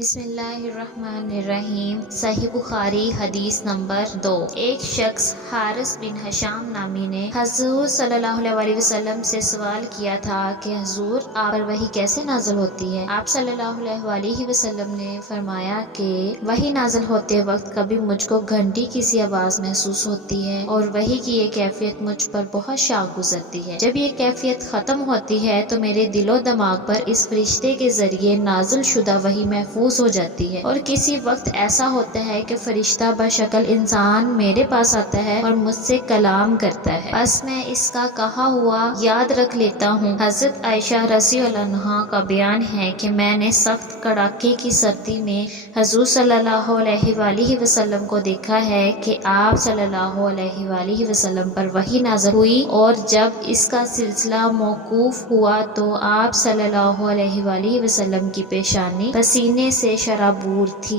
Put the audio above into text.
بسم اللہ الرحمن الرحیم۔ صحیح بخاری حدیث نمبر 2۔ ایک شخص حارث بن حشام نامی نے حضور صلی اللہ علیہ وسلم سے سوال کیا تھا کہ حضور آپ پر وحی کیسے نازل ہوتی ہے؟ آپ صلی اللہ علیہ وسلم نے فرمایا کہ وحی نازل ہوتے وقت کبھی مجھ کو گھنٹی کی سی آواز محسوس ہوتی ہے اور وحی کی یہ کیفیت مجھ پر بہت شاق گزرتی ہے۔ جب یہ کیفیت ختم ہوتی ہے تو میرے دل و دماغ پر اس فرشتے کے ذریعے نازل شدہ وحی محفوظ ہو جاتی ہے، اور کسی وقت ایسا ہوتا ہے کہ فرشتہ بشکل انسان میرے پاس آتا ہے اور مجھ سے کلام کرتا ہے، بس میں اس کا کہا ہوا یاد رکھ لیتا ہوں۔ حضرت عائشہ رضی اللہ عنہا کا بیان ہے کہ میں نے سخت کڑاکے کی سردی میں حضور صلی اللہ علیہ وسلم کو دیکھا ہے کہ آپ صلی اللہ علیہ وسلم پر وحی نازل ہوئی، اور جب اس کا سلسلہ موقوف ہوا تو آپ صلی اللہ علیہ وسلم کی پیشانی پسینے سے شرابور تھی۔